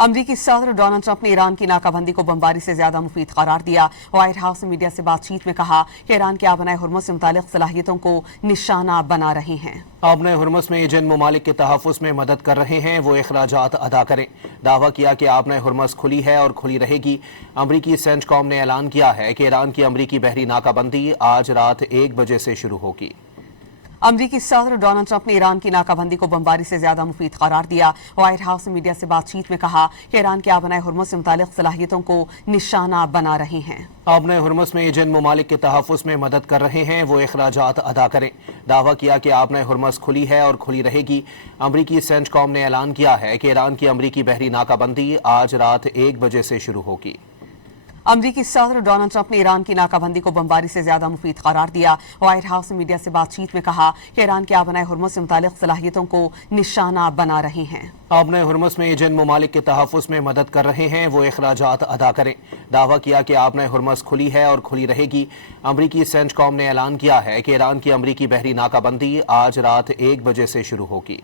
अमरीकी सदर Donald Trump ने ईरान की नाकाबंदी को बमबारी से ज्यादा मुफीद करार दिया। व्हाइट हाउस ने मीडिया से बातचीत में कहा कि ईरान की आबनाए हुर्मुज़ से मुतालिक सलाहियतों को निशाना बना रहे हैं। आबनाए हुर्मुज़ में जिन ममालिक के तहफ़्फ़ुज़ में मदद कर रहे हैं वो अखराजात अदा करें। दावा किया कि आबनाए हुर्मुज़ खुली है और खुली रहेगी। अमरीकी सेंटकॉम ने ऐलान किया है कि ईरान की अमरीकी बहरी नाकाबंदी आज रात 1 बजे से शुरू होगी। अमरीकी सदर डोनाल्ड ट्रंप ने ईरान की नाकाबंदी को बमबारी से ज्यादा मुफीद करार दिया। व्हाइट हाउस ने मीडिया से बातचीत में कहा कि ईरान की आबनाए हुर्मुज़ से मुतालिक सलाहियतों को निशाना बना रहे हैं। आबनाए हुर्मुज़ में जिन ममालिक के तहफ़्फ़ुज़ में मदद कर रहे हैं वो अखराजात अदा करें। दावा किया कि आबनाए हुर्मुज़ खुली है और खुली रहेगी। अमरीकी सेंटकॉम ने ऐलान किया है कि ईरान की अमरीकी बहरी नाकाबंदी आज रात 1 बजे से शुरू होगी। अमरीकी सदर डोनाल्ड ट्रंप ने ईरान की नाकाबंदी को बमबारी से ज्यादा मुफीद करार दिया। व्हाइट हाउस ने मीडिया से बातचीत में कहा कि ईरान की आबनाए हुर्मुज़ से मुतालिक सलाहियतों को निशाना बना रहे हैं। आबनाए हुर्मुज़ में जिन ममालिक के तहफ़्फ़ुज़ में मदद कर रहे हैं वो अखराजात अदा करें। दावा किया कि आबनाए हुर्मुज़ खुली है और खुली रहेगी। अमरीकी सेंटकॉम ने ऐलान किया है कि ईरान की अमरीकी बहरी नाकाबंदी आज रात 1 बजे से शुरू होगी।